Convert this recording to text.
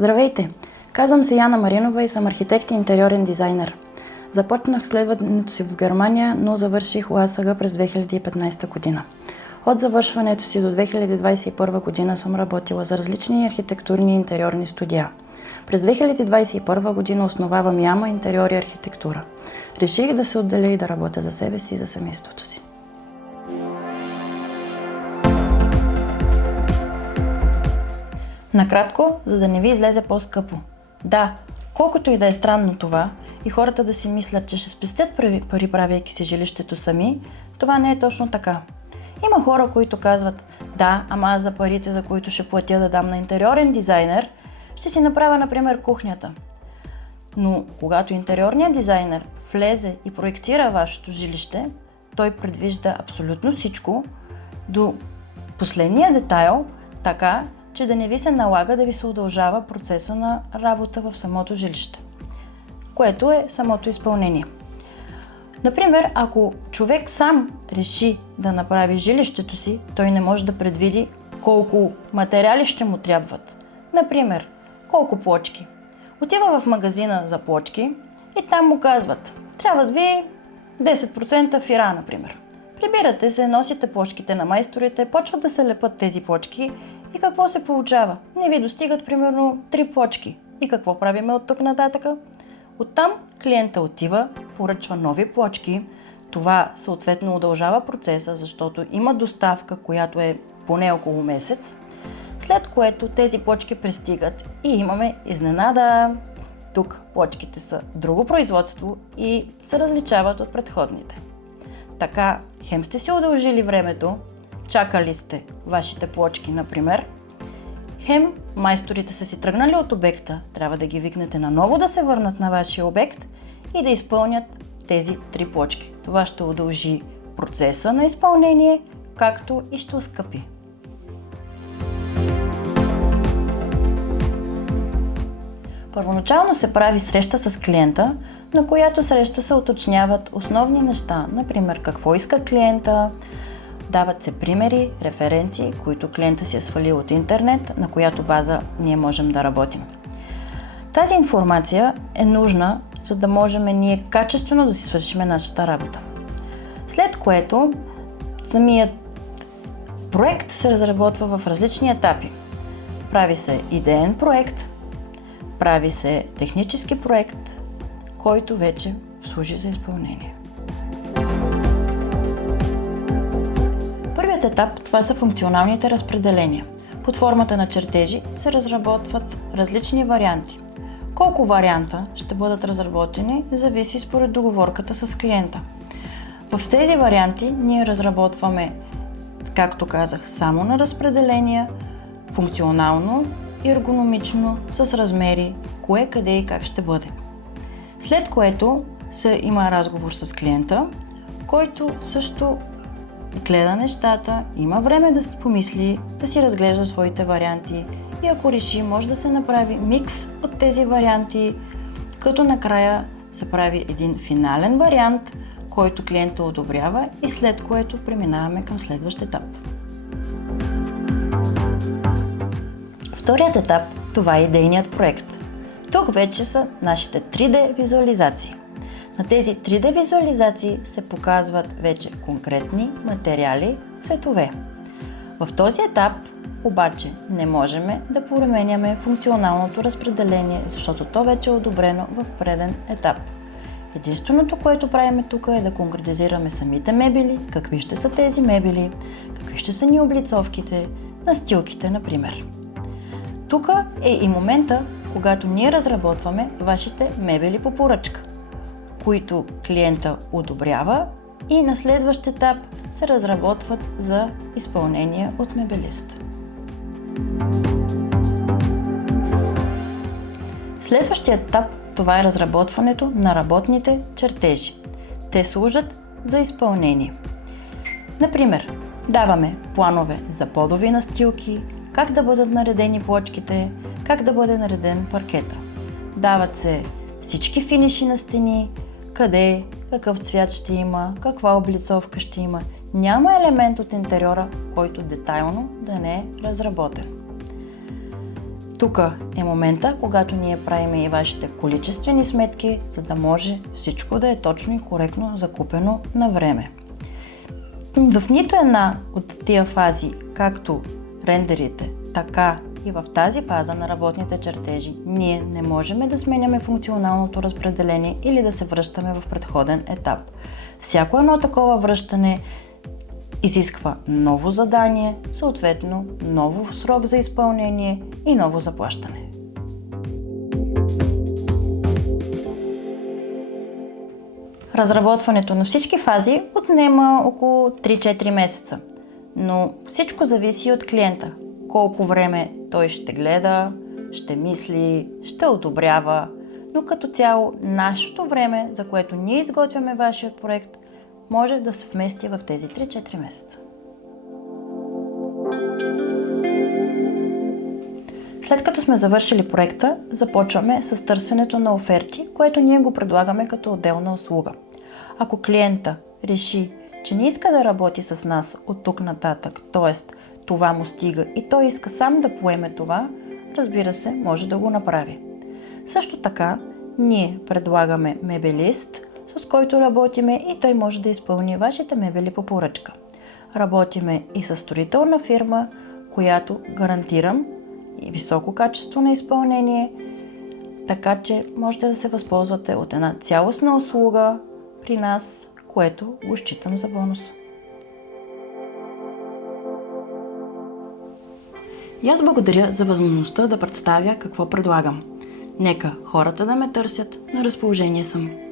Здравейте! Казвам се Яна Маринова и съм архитект и интериорен дизайнер. Започнах следването си в Германия, но завърших УАСАГ през 2015 година. От завършването си до 2021 година съм работила за различни архитектурни и интериорни студия. През 2021 година основавам Яма интериор и архитектура. Реших да се отделя и да работя за себе си и за семейството си. Накратко, за да не ви излезе по-скъпо. Да, колкото и да е странно това и хората да си мислят, че ще спестят пари, правейки си жилището сами, това не е точно така. Има хора, които казват: да, ама аз за парите, за които ще платя да дам на интериорен дизайнер, ще си направя, например, кухнята. Но когато интериорният дизайнер влезе и проектира вашето жилище, той предвижда абсолютно всичко до последния детайл, така че да не ви се налага да ви се удължава процеса на работа в самото жилище, което е самото изпълнение. Например, ако човек сам реши да направи жилището си, той не може да предвиди колко материали ще му трябват. Например, колко плочки. Отива в магазина за плочки и там му казват: трябват ви 10% фира, например. Прибирате се, носите плочките на майсторите, почват да се лепат тези плочки и какво се получава? Не ви достигат примерно 3 плочки. И какво правиме от тук нататък? Оттам клиента отива, поръчва нови плочки. Това съответно удължава процеса, защото има доставка, която е поне около месец, след което тези плочки пристигат и имаме изненада. Тук плочките са друго производство и се различават от предходните. Така, хем сте си удължили времето, чакали сте вашите плочки, например, хем майсторите са си тръгнали от обекта, трябва да ги викнете наново да се върнат на вашия обект и да изпълнят тези 3 плочки. Това ще удължи процеса на изпълнение, както и ще оскъпи. Първоначално се прави среща с клиента, на която среща се уточняват основни неща, например какво иска клиента, дават се примери, референции, които клиента си е свалил от интернет, на която база ние можем да работим. Тази информация е нужна, за да можем ние качествено да си свършим нашата работа. След което самият проект се разработва в различни етапи. Прави се идеен проект, прави се технически проект, който вече служи за изпълнение. Първият етап, това са функционалните разпределения. Под формата на чертежи се разработват различни варианти. Колко варианта ще бъдат разработени, зависи според договорката с клиента. В тези варианти ние разработваме, както казах, само на разпределения, функционално и ергономично, с размери, кое, къде и как ще бъде. След което има разговор с клиента, който също гледа нещата, има време да си помисли, да си разглежда своите варианти и ако реши, може да се направи микс от тези варианти, като накрая се прави един финален вариант, който клиентът одобрява и след което преминаваме към следващ етап. Вторият етап, това е идейният проект. Тук вече са нашите 3D визуализации. На тези 3D визуализации се показват вече конкретни материали, цветове. В този етап обаче не можем да променяме функционалното разпределение, защото то вече е одобрено в преден етап. Единственото, което правим тук е да конкретизираме самите мебели, какви ще са тези мебели, какви ще са ни облицовките, настилките, например. Тук е и момента, когато ние разработваме вашите мебели по поръчка, които клиента одобрява и на следващ етап се разработват за изпълнение от мебелист. Следващият етап, това е разработването на работните чертежи. Те служат за изпълнение. Например, даваме планове за подови настилки, как да бъдат наредени плочките, как да бъде нареден паркета. Дават се всички финиши на стени, къде, какъв цвят ще има, каква облицовка ще има. Няма елемент от интериора, който детайлно да не е разработен. Тук е момента, когато ние правим и вашите количествени сметки, за да може всичко да е точно и коректно закупено на време. В нито една от тия фази, както рендерите, така и в тази фаза на работните чертежи, ние не можем да сменяме функционалното разпределение или да се връщаме в предходен етап. Всяко едно такова връщане изисква ново задание, съответно ново срок за изпълнение и ново заплащане. Разработването на всички фази отнема около 3-4 месеца, но всичко зависи от клиента. Колко време той ще гледа, ще мисли, ще одобрява, но като цяло нашето време, за което ние изготвяме вашия проект, може да се вмести в тези 3-4 месеца. След като сме завършили проекта, започваме с търсенето на оферти, което ние го предлагаме като отделна услуга. Ако клиента реши, че не иска да работи с нас от тук нататък, т.е. това му стига и той иска сам да поеме това, разбира се, може да го направи. Също така, ние предлагаме мебелист, с който работиме и той може да изпълни вашите мебели по поръчка. Работиме и с строителна фирма, която гарантирам и високо качество на изпълнение, така че можете да се възползвате от една цялостна услуга при нас, което го считам за бонус. И аз благодаря за възможността да представя какво предлагам. Нека хората да ме търсят, на разположение съм.